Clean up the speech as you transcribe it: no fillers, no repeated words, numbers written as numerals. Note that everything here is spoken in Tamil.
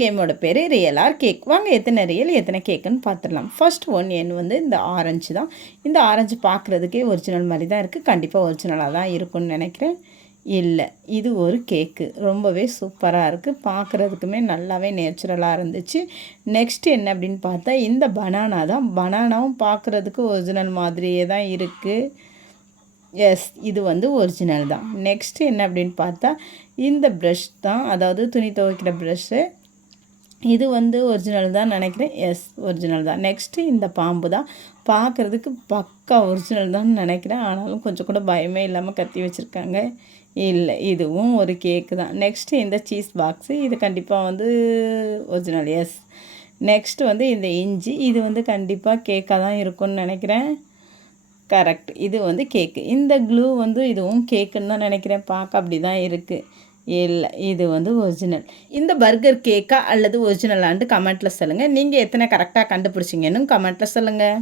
கேமோட பேர் ரியல் ஆர் கேக். வாங்க எத்தனை ரியல் எத்தனை கேக்குன்னு பார்த்துடலாம். ஃபர்ஸ்ட் ஒன் என் வந்து இந்த ஆரஞ்சு தான். இந்த ஆரஞ்சு பார்க்குறதுக்கே ஒரிஜினல் மாதிரி தான் இருக்குது. கண்டிப்பாக ஒரிஜினலாக தான் இருக்கும்னு நினைக்கிறேன். இல்லை, இது ஒரு கேக்கு. ரொம்பவே சூப்பராக இருக்குது. பார்க்குறதுக்குமே நல்லாவே நேச்சுரலாக இருந்துச்சு. நெக்ஸ்ட் என்ன அப்படின்னு பார்த்தா இந்த பனானா தான். பனானாவும் பார்க்குறதுக்கு ஒரிஜினல் மாதிரியே தான் இருக்குது. எஸ், இது வந்து ஒரிஜினல் தான். நெக்ஸ்ட்டு என்ன அப்படின்னு பார்த்தா இந்த ப்ரஷ் தான், அதாவது துணி துவைக்கிற ப்ரஷ்ஷு. இது வந்து ஒரிஜினல் தான் நினைக்கிறேன். எஸ், ஒரிஜினல் தான். நெக்ஸ்ட்டு இந்த பாம்பு தான். பார்க்குறதுக்கு பக்கா ஒரிஜினல் தான் நினைக்கிறேன். ஆனாலும் கொஞ்சம் கூட பயமே இல்லாமல் கத்தி வச்சுருக்காங்க. இல்லை, இதுவும் ஒரு கேக்கு தான். நெக்ஸ்ட்டு இந்த சீஸ் பாக்ஸு, இது கண்டிப்பாக வந்து ஒரிஜினல். எஸ். நெக்ஸ்ட்டு வந்து இந்த இஞ்சி, இது வந்து கண்டிப்பாக கேக்காக தான் இருக்கும்னு நினைக்கிறேன். கரெக்ட், இது வந்து கேக்கு. இந்த க்ளூ வந்து இதுவும் கேக்குன்னு தான் நினைக்கிறேன். பார்க்க அப்படி தான் இருக்குது. இல்லை, இது வந்து ஒரிஜினல். இந்த பர்கர் கேக்கா அல்லது ஒரிஜினலான்ட்டு கமெண்ட்டில் சொல்லுங்கள். நீங்கள் எத்தனை கரெக்டாக கண்டுபிடிச்சிங்கன்னு கமெண்ட்டில் சொல்லுங்கள்.